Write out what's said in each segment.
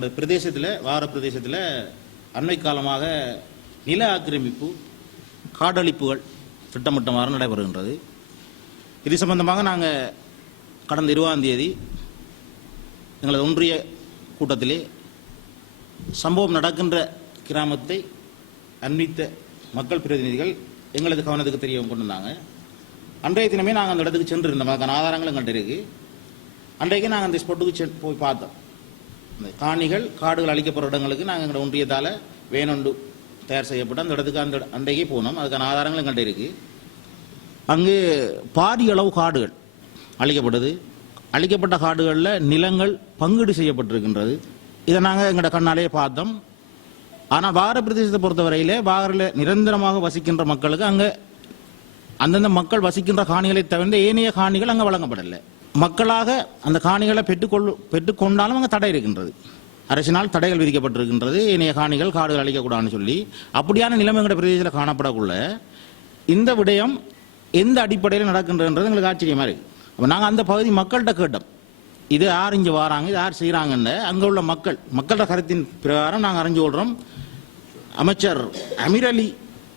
காரணம் பிரதேசத்தில் வார பிரதேசத்தில் அண்மை காலமாக நில ஆக்கிரமிப்பு காடழிப்புகள் திட்டமிட்டமாக நடைபெறுகின்றது. இது சம்பந்தமாக நாங்கள் கடந்த இருபதாம் தேதி எங்களது ஒன்றிய கூட்டத்திலே சம்பவம் நடக்கின்ற கிராமத்தை அண்மித்த மக்கள் பிரதிநிதிகள் எங்களது கவனத்துக்கு தெரிய கொண்டு வந்தாங்க. அன்றைய தினமே நாங்கள் அந்த இடத்துக்கு சென்றிருந்தோம். அதுக்கான ஆதாரங்கள் எங்கள்கிட்ட அன்றைக்கு நாங்கள் அந்த ஸ்பாட்டுக்கு சென் போய் பார்த்தோம். இந்த காணிகள் காடுகள் அழிக்கப்படுற இடங்களுக்கு நாங்கள் எங்களோட ஒன்றியத்தால் வேணுண்டு தயார் செய்யப்பட்ட அந்த இடத்துக்கு அந்த அன்றைக்கே போனோம். அதுக்கான ஆதாரங்கள் எங்கள்கிட்ட இருக்கு. அங்கு பாரிய அளவு காடுகள் அழிக்கப்பட்டது. அழிக்கப்பட்ட காடுகளில் நிலங்கள் பங்கீடு செய்யப்பட்டிருக்கின்றது. இதை நாங்கள் எங்களோட கண்ணாலேயே பார்த்தோம். ஆனால் வார பிரதேசத்தை பொறுத்தவரையிலே வாரில் நிரந்தரமாக வசிக்கின்ற மக்களுக்கு அங்கே அந்தந்த மக்கள் வசிக்கின்ற காணிகளை தவிர்த்து ஏனைய காணிகள் அங்கே வழங்கப்படலை. மக்களாக அந்த காணிகளை பெற்றுக்கொள் பெற்றுக்கொண்டாலும் அங்கே தடை இருக்கின்றது. அரசினால் தடைகள் விதிக்கப்பட்டிருக்கின்றது. இனைய காணிகள் காடுகள் அழிக்கக்கூடாதுன்னு சொல்லி அப்படியான நிலைமை பிரதேசத்தில் காணப்படக்குள்ள இந்த விடயம் எந்த அடிப்படையில் நடக்கின்றன்றது எங்களுக்கு ஆச்சரியமாக இருக்குது அப்போ நாங்கள் அந்த பகுதி மக்கள்கிட்ட கேட்டோம். இது யார் இங்கே வராங்க இது யார் செய்கிறாங்கன்னு அங்கே உள்ள மக்கள் மக்களோட கருத்தின் பிரகாரம் நாங்கள் அறிஞ்சு கொள்கிறோம் அமைச்சர் அமீர் அலி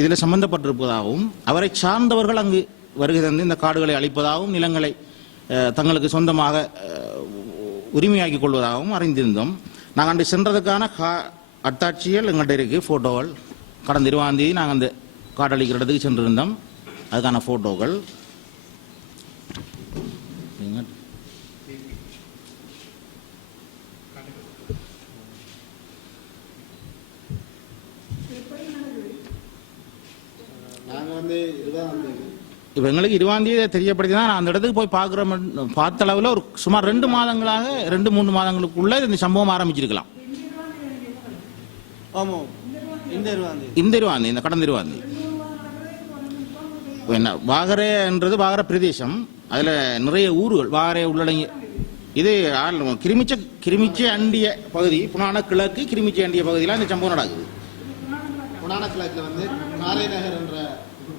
இதில் சம்பந்தப்பட்டிருப்பதாகவும் அவரை சார்ந்தவர்கள் அங்கு வருகை தந்து இந்த காடுகளை அழிப்பதாகவும் நிலங்களை தங்களுக்கு சொந்தமாக உரிமையாக்கி உரிமையாக்கிக் கொள்வதாகவும் அறிந்திருந்தோம். நாங்கள் அன்று சென்றதுக்கான கா அட்டாட்சிகள் எங்கள்கிட்ட இருக்குது ஃபோட்டோகள் கடந்த இருபதாம் தேதி நாங்கள் அந்த காடழிக்கிற இடத்துக்கு சென்றிருந்தோம். அதுக்கான ஃபோட்டோக்கள் நாங்கள் வந்து இருபதாம் தேதி இப்போ எங்களுக்கு இருபதாம் தேதி தெரியப்படுத்தி தான் நான் அந்த இடத்துக்கு போய் பார்க்குற பார்த்த அளவில் ஒரு சுமார் ரெண்டு மாதங்களாக ரெண்டு மூணு மாதங்களுக்குள்ள இந்த சம்பவம் ஆரம்பிச்சிருக்கலாம். ஆமாம் இந்த இருபதாம் இந்த கடந்த இருபதாம் என்ன வாகரேன்றது வாகர பிரதேசம். அதில் நிறைய ஊர்கள் வாகரே உள்ளடங்கிய இது கிருமிச்ச கிருமிச்சை அண்டிய பகுதி புனான கிழக்கு கிருமிச்சை அண்டிய பகுதியில் இந்த சம்பவம் நடக்குது. புனான கிழக்கில் வந்து காரை நகர் என்ற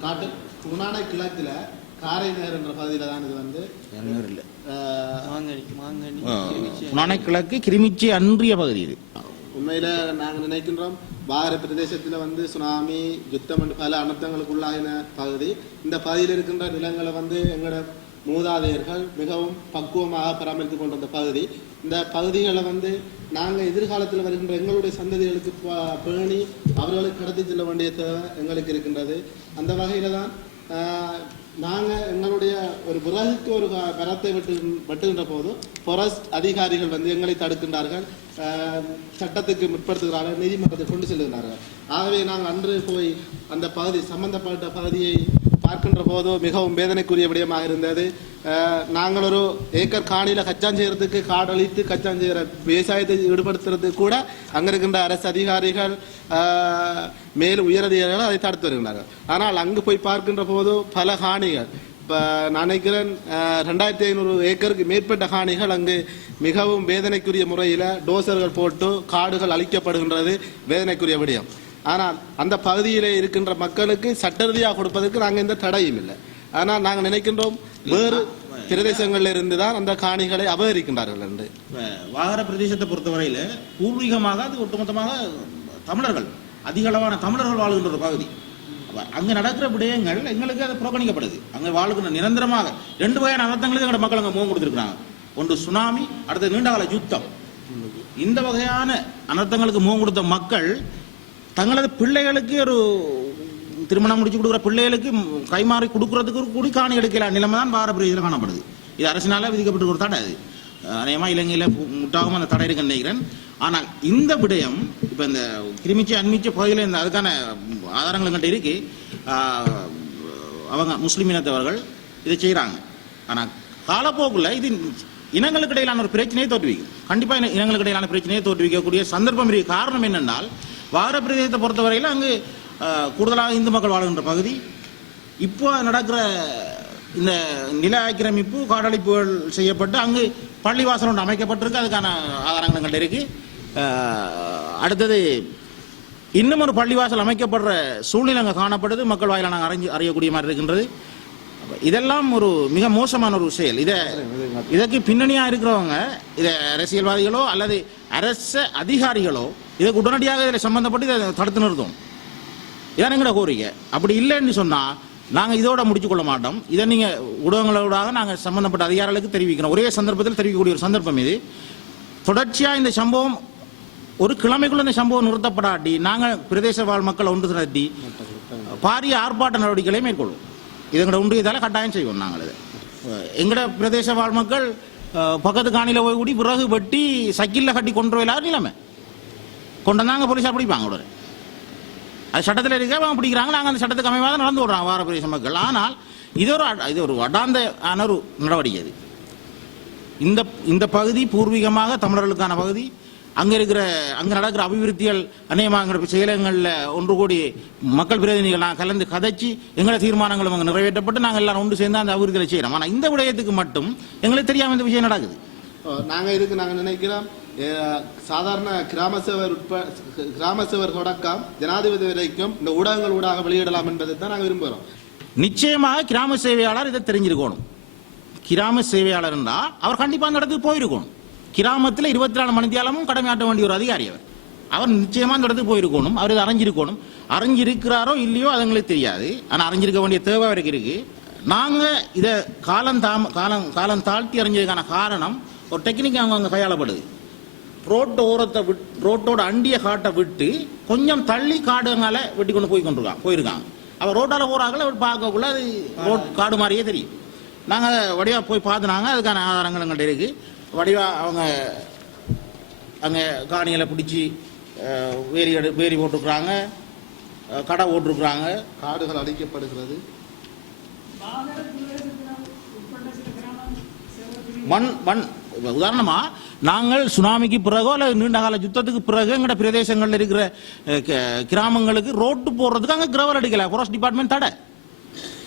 காட்டு புனான கிழக்கில் காரை நகர் என்ற பகுதியில் தான் இது வந்து. இல்லை. ஆஹ், மாங்கனி மாங்கனி புனான கிழக்கு கிருமிச்சை அன்றிய பகுதி இது. உண்மையில நாங்கள் நினைக்கின்றோம் பாரத பிரதேசத்தில் வந்து சுனாமி யுத்தம் என்று பல அனர்த்தங்களுக்கு உள்ளாயின பகுதி. இந்த பகுதியில் இருக்கின்ற நிலங்களை வந்து எங்களோட மூதாதையர்கள் மிகவும் பக்குவமாக பராமரித்து கொண்டிருந்த பகுதி. இந்த பகுதிகளை வந்து நாங்கள் எதிர்காலத்தில் வருகின்ற எங்களுடைய சந்ததிகளுக்கு பேணி அவர்களுக்கு கடத்தி செல்ல வேண்டிய தேவை எங்களுக்கு இருக்கின்றது. அந்த வகையில் தான் நாங்கள் எங்களுடைய ஒரு விறகுக்கு ஒரு மரத்தை வெட்டு வெட்டுகின்ற போது ஃபாரஸ்ட் அதிகாரிகள் வந்து எங்களை தடுக்கின்றார்கள். சட்டத்துக்கு முற்படுத்துகிறார்கள் நீதிமன்றத்தை கொண்டு செல்கிறார்கள் ஆகவே நாங்கள் அன்று போய் அந்த பகுதி சம்பந்தப்பட்ட பகுதியை பார்க்கின்ற போது மிகவும் வேதனைக்குரிய விடயமாக இருந்தது. நாங்கள் ஒரு ஏக்கர் காணியில் கச்சான் செய்கிறதுக்கு காடழித்து கச்சாஞ்செய்கிற விவசாயத்தை ஈடுபடுத்துறதுக்கு கூட அங்கே இருக்கின்ற அரசு அதிகாரிகள் ஆஹ், மேலும் உயரதிகாரிகள் அதை தடுத்து வருகின்றார்கள். ஆனால் அங்கு போய் பார்க்கின்ற போது பல காணிகள் இப்போ நான் நினைக்கிறேன் ரெண்டாயிரத்தி ஐநூறு ஏக்கருக்கு மேற்பட்ட காணிகள் அங்கு மிகவும் வேதனைக்குரிய முறையில் டோசர்கள் போட்டு காடுகள் அழிக்கப்படுகின்றது. வேதனைக்குரிய விடயம். ஆனால் அந்த பகுதியில் இருக்கின்ற மக்களுக்கு சட்டரீதியாக கொடுப்பதற்கு நாங்கள் எந்த தடையும் இல்லை. ஆனால் நாங்கள் நினைக்கின்றோம் வேறு பிரதேசங்களில் இருந்து தான் அந்த காணிகளை அபகரிக்கின்றார்கள் என்று. வாகர பிரதேசத்தை பொறுத்தவரையில் பூர்வீகமாக அது ஒட்டுமொத்தமாக தமிழர்கள் அதிக அளவான தமிழர்கள் வாழ்கின்ற ஒரு பகுதி. அங்கே நடக்கிற விடயங்கள் எங்களுக்கு அது புறக்கணிக்கப்படுது. அங்கே வாழ்கின்ற நிரந்தரமாக ரெண்டு வகையான அனர்த்தங்களுக்கு எங்களோட மக்கள் அங்கே முகம் கொடுத்துருக்காங்க ஒன்று சுனாமி அடுத்து நீண்டகால யுத்தம். இந்த வகையான அனர்த்தங்களுக்கு முகம் கொடுத்த மக்கள் தங்களது பிள்ளைகளுக்கு ஒரு திருமணம் முடிச்சு கொடுக்குற பிள்ளைகளுக்கு கைமாறி கொடுக்கறதுக்கு கூடி காணி எடுக்கலாம் நிலைமை தான் பாரத பிரதேசத்தில் காணப்படுது. இது அரசினால விதிக்கப்பட்டு ஒரு தடை அது. அநேகமா இலங்கையில முட்டாகவும் அந்த தடை இருக்குன்னு நினைக்கிறேன். ஆனால் இந்த விடயம் இப்போ இந்த கிருமிச்சை அண்மிச்ச பகுதியில் இந்த அதுக்கான ஆதாரங்கள் எங்கிட்ட இருக்கு. அவங்க முஸ்லீம் இனத்தவர்கள் இதை செய்கிறாங்க ஆனால் காலப்போக்கில் இது இனங்களுக்கு இடையிலான ஒரு பிரச்சனையை தோற்றுவிக்கும். கண்டிப்பாக இனங்களுக்கு இடையிலான பிரச்சனையை தோற்றுவிக்கக்கூடிய சந்தர்ப்பம் இருக்கு காரணம் என்னென்னால் வார பிரதேசத்தை பொறுத்தவரையில் அங்கு கூடுதலாக இந்து மக்கள் வாழ்கின்ற பகுதி. இப்போ நடக்கிற இந்த நில ஆக்கிரமிப்பு காடழிப்புகள் செய்யப்பட்டு அங்கு பள்ளிவாசல் ஒன்று அமைக்கப்பட்டிருக்கு. அதுக்கான ஆதாரங்கள் எங்கள்கிட்ட இருக்கு அடுத்தது இன்னும் ஒரு பள்ளிவாசல் அமைக்கப்படுற சூழ்நிலை அங்கே காணப்படுது. மக்கள் வாயிலாக நாங்கள் அறிஞ்சு அறியக்கூடிய மாதிரி இருக்கின்றது. இதெல்லாம் ஒரு மிக மோசமான ஒரு செயல். இதை இதற்கு பின்னணியாக இருக்கிறவங்க இதை அரசியல்வாதிகளோ அல்லது அரச அதிகாரிகளோ இதுக்கு உடனடியாக இதில் சம்மந்தப்பட்டு இதை தடுத்து நிறுத்தும். இதான் எங்களோட கோரிக்கை. அப்படி இல்லைன்னு சொன்னால் நாங்கள் இதோட முடிச்சு கொள்ள மாட்டோம். இதை நீங்கள் ஊடகங்களோடாக நாங்கள் சம்மந்தப்பட்ட அதிகாரிகளுக்கு தெரிவிக்கிறோம். ஒரே சந்தர்ப்பத்தில் தெரிவிக்கக்கூடிய ஒரு சந்தர்ப்பம் இது. தொடர்ச்சியாக இந்த சம்பவம் ஒரு கிழமைக்குள்ள இந்த சம்பவம் நிறுத்தப்படாட்டி நாங்கள் பிரதேச வாழ் மக்கள் ஒன்று திரட்டி பாரிய ஆர்ப்பாட்ட நடவடிக்கைகளை மேற்கொள்வோம். இது எங்களோட கட்டாயம் செய்வோம் நாங்கள் இதை எங்களோட பிரதேச வாழ் மக்கள் பக்கத்து காணியில் போய் கூடி பிறகு வெட்டி சக்கில்ல கட்டி கொண்டு போயிலாத நிலைமை. கொண்டு வந்தாங்க போலீஸார் பிடிப்பாங்க உடனே. அது சட்டத்தில் இருக்க அவங்க பிடிக்கிறாங்க நாங்கள் அந்த சட்டத்துக்கு அமைவாக தான் நடந்து விடுறாங்க வார பிரதேச மக்கள். ஆனால் இது ஒரு இது ஒரு அடாந்த ஆன ஒரு நடவடிக்கை அது. இந்த இந்த பகுதி பூர்வீகமாக தமிழர்களுக்கான பகுதி அங்க இருக்கிற அங்க நடக்கிற அபிவிருத்திகள் அநேகமாக செயலகங்களில் ஒன்று கூடி மக்கள் பிரதிநிதிகள் நாங்கள் கலந்து கதைச்சு எங்களோட தீர்மானங்களும் அங்கே நிறைவேற்றப்பட்டு நாங்கள் எல்லாரும் ஒன்று சேர்ந்து அந்த அபிவிருத்திகளை செய்கிறோம் ஆனால் இந்த விடயத்துக்கு மட்டும் எங்களுக்கு தெரியாம இந்த விஷயம் நடக்குது. அஹ் நாங்க இதுக்கு நாங்க நினைக்கிறோம்? சாதாரண கிராம சேவர் உட்ப கிராம சேவர் தொடக்கம் ஜனாதிபதி வரைக்கும் இந்த ஊடகங்கள் ஊடாக வெளியிடலாம் என்பதை தான் நாங்க விரும்புகிறோம் நிச்சயமாக கிராம சேவையாளர் இதை தெரிஞ்சிருக்கணும். கிராம சேவையாளர்னா அவர் கண்டிப்பா அந்த இடத்துக்கு போயிருக்கணும். கிராமத்தில் இருபத்தி நாலு மணி நேரமும் கடமையாற்ற வேண்டிய ஒரு அதிகாரி அவர். அவர் நிச்சயமாக அந்த இடத்துக்கு போயிருக்கணும் அவர் இதை அறிஞ்சிருக்கணும். அறிஞ்சிருக்கிறாரோ இல்லையோ அது எங்களுக்கு தெரியாது. ஆனால் அறிஞ்சிருக்க வேண்டிய தேவை அவருக்கு இருக்குது நாங்கள் இதை காலம் தாம காலம் காலம் தாழ்த்தி அறிஞ்சதுக்கான காரணம் ஒரு டெக்னிக் அவங்க அங்கே கையாளப்படுது. ரோட்டு ஓரத்தை விட் ரோட்டோட அண்டிய காட்டை விட்டு கொஞ்சம் தள்ளி காடுங்கால வெட்டி கொண்டு போய் கொண்டிருக்கான் போயிருக்காங்க. அவள் ரோட்டால் போறாங்கள அவர் பார்க்கக்குள்ள அது ரோட் காடு மாதிரியே தெரியும். நாங்கள் வடிவாக போய் பார்த்துனாங்க அதுக்கான ஆதாரங்கள் எங்கள்கிட்ட இருக்குது வடிவா அவங்க அங்கே காணிகளை பிடிச்சி வேலி எடு வேலி போட்டிருக்கிறாங்க கடை போட்டிருக்கிறாங்க. காடுகள் அழிக்கப்படுகிறது. மண் மண் இப்ப உதாரணமா நாங்கள் சுனாமிக்கு பிறகோ அல்லது நீண்ட கால யுத்தத்துக்கு பிறகு எங்கட பிரதேசங்கள்ல இருக்கிற கிராமங்களுக்கு ரோட்டு போடுறதுக்கு அங்க கிரவல் அடிக்கல. ஃபாரஸ்ட் டிபார்ட்மெண்ட் தடை.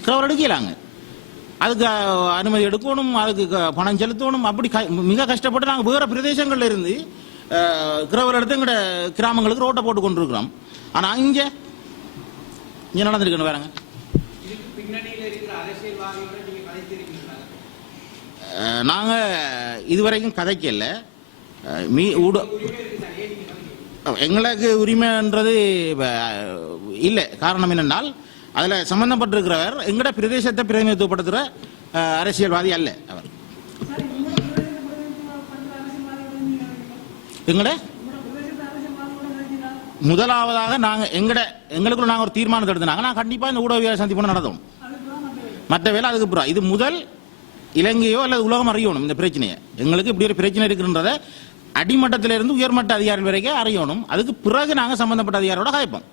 கிரவல் அடிக்கலாங்க. அதுக்கு அனுமதி எடுக்கணும் அதுக்கு பணம் செலுத்தணும். அப்படி மிக கஷ்டப்பட்டு நாங்கள் வேற பிரதேசங்கள்ல இருந்து அஹ், கிரவல் எடுத்து எங்கட கிராமங்களுக்கு ரோட்டை போட்டு கொண்டிருக்கிறோம். ஆனா இங்க இங்க நடந்திருக்கணும் வேறங்க இதுக்கு பின்னணியில் இருக்கிற அரசியல்வாதியோட நீங்க கலைத்திருக்கீங்களா அஹ், நாங்க இதுவரைக்கும் கதைக்கல. மீ ஊட எங்களுக்கு உரிமைன்றது இல்லை. காரணம் என்னென்னால் அதில் சம்பந்தப்பட்டிருக்கிறவர் எங்கட பிரதேசத்தை பிரதிநிதித்துவப்படுத்துகிற அரசியல்வாதி அல்ல அவர். எங்கட? முதலாவதாக நாங்கள் எங்கட எங்களுக்குள்ள நாங்கள் ஒரு தீர்மானத்தை எடுத்தாங்க நான் கண்டிப்பாக இந்த ஊடகவியல் சந்திப்பு நடத்தும் மற்ற வேலை அதுக்கு அப்புறம் இது முதல் இலங்கையோ அல்லது உலகம் அறியணும் இந்த பிரச்சனையை. எங்களுக்கு இப்படி ஒரு பிரச்சனை இருக்குன்றத அடிமட்டத்திலிருந்து உயர்மட்ட அதிகாரிகள் வரைக்கும் அறியணும். அதுக்கு பிறகு நாங்கள் சம்பந்தப்பட்ட அதிகாரியோட காய்ப்போம்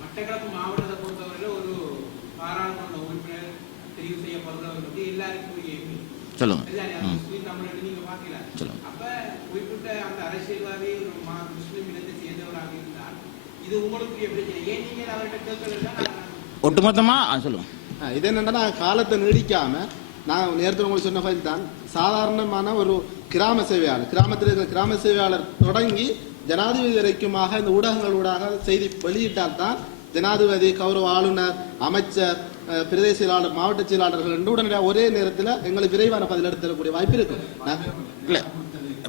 மட்டக்களப்பு மாவட்டத்தை பொறுத்தவரையில ஒரு பாராளுமன்ற உறுப்பினர் தெரிவு செய்யப்படுறவர் வந்து எல்லாருக்கும் ஒரு எண்ணி சொல்லுங்க சரிதானே? அது முஸ்லீம் தமிழர் நீங்க பாக்கல சொல்லுங்க. அப்ப குறிப்பிட்ட அந்த அரசியல்வாதி ஒரு மா- முஸ்லீம் இனத்தை சேர்ந்தவராக இருந்தால் இது உங்களுக்கு பிரச்சனை ஏன் நீங்க அவர்கிட்ட கேட்கல ஒட்டுமொத்தமாக சொல்லுங்க. இது என்னன்னா நாங்க காலத்தை நீடிக்காம நான் நேரத்தில் உங்களுக்கு சொன்ன ஃபைல் தான். சாதாரணமான ஒரு கிராம சேவையாளர் கிராமத்தில் இருக்கிற கிராம சேவையாளர் தொடங்கி ஜனாதிபதி வரைக்குமாக இந்த ஊடகங்கள் ஊடாக செய்தி வெளியிட்டால் தான் ஜனாதிபதி கௌரவ ஆளுநர் அமைச்சர் பிரதேச செயலாளர் மாவட்ட செயலாளர்கள் என்று உடனடியாக ஒரே நேரத்தில் எங்களுக்கு விரைவான பதில் எடுத்து தரக்கூடிய வாய்ப்பு இருக்கும் நான் இல்லை.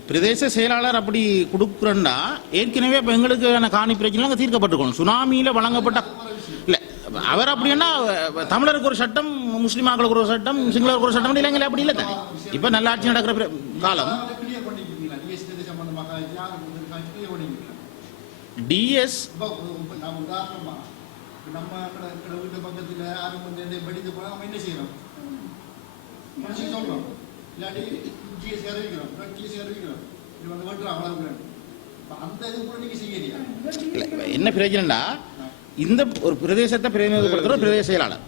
பிரதேச செயலாளர் அப்படி கொடுக்குறேன்னா ஏற்கனவே இப்போ எங்களுக்கு காணி பிரச்சனை அங்கே தீர்க்கப்பட்டிருக்கணும். சுனாமியில் வழங்கப்பட்ட இல்லை அவர் அப்படின்னா தமிழருக்கு ஒரு சட்டம் முஸ்லீமாக்களுக்கு ஒரு சட்டம் சிங்களருக்கு ஒரு சட்டம் இலங்கையில் அப்படி இல்லை தானே? இப்போ நல்லாட்சி நடக்கிற காலம். டிஎஸ் நம்ம கடை கடை வீட்டு பக்கத்தில் யாரும் என்னை படித்து போனால் நம்ம என்ன செய்யறோம்? மனுஷன் சொல்றோம். இல்லாட்டி ஜிஎஸ்சி அறிவிக்கிறோம் ஜிஎஸ்சி அறிவிக்கிறோம் இது வந்து வெட்டுறோம் அவ்வளவு அந்த இது கூட நீங்கள் செய்யறியா இல்ல, இப்ப என்ன பிரச்சனைனா இந்த ஒரு பிரதேசத்தை பிரதிநிதிப்படுத்துற ஒரு பிரதேச செயலாளர்.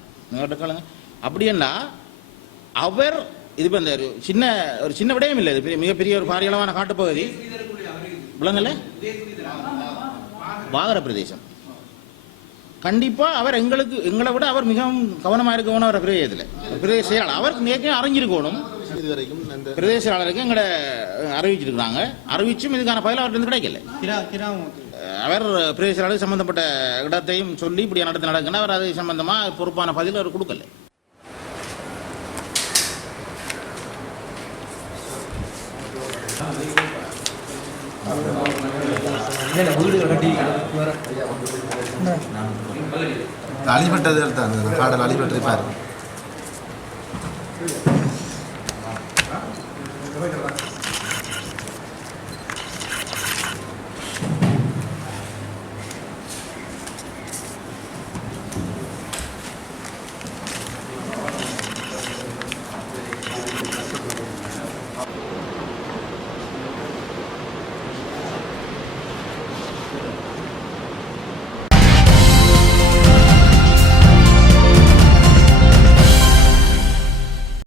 அப்படின்னா அவர் இது இப்ப இந்த ஒரு சின்ன ஒரு சின்ன விடயம் இல்லை. இது பெரிய- மிகப்பெரிய ஒரு பாரியளவான காட்டுப்பகுதி. விளங்கல வாகர பிரதேசம். கண்டிப்பாக அவர் எங்களுக்கு எங்களை விட அவர் மிகவும் கவனமாக இருக்கணும் அவர் பிரதேச இதில் பிரதேச செயலாளர் அவருக்கு நேற்றையும் அறிஞ்சிருக்கணும். இதுவரைக்கும் அந்த பிரதேச செயலாளருக்கு எங்களை அறிவிச்சிருக்கிறாங்க. அறிவிச்சும் இதுக்கான பதில் அவர்கிட்ட கிடைக்கல. அவர் பிரதேச செயலாளர் சம்பந்தப்பட்ட இடத்தையும் சொல்லி இப்படி நடத்தி நடக்குன்னா அவர் அது சம்பந்தமாக பொறுப்பான பதில் அவர் கொடுக்கல. வீடு கட்டி வேற அழிபட்டது எடுத்தாங்க. காடல் அழிபட்டிருப்பாரு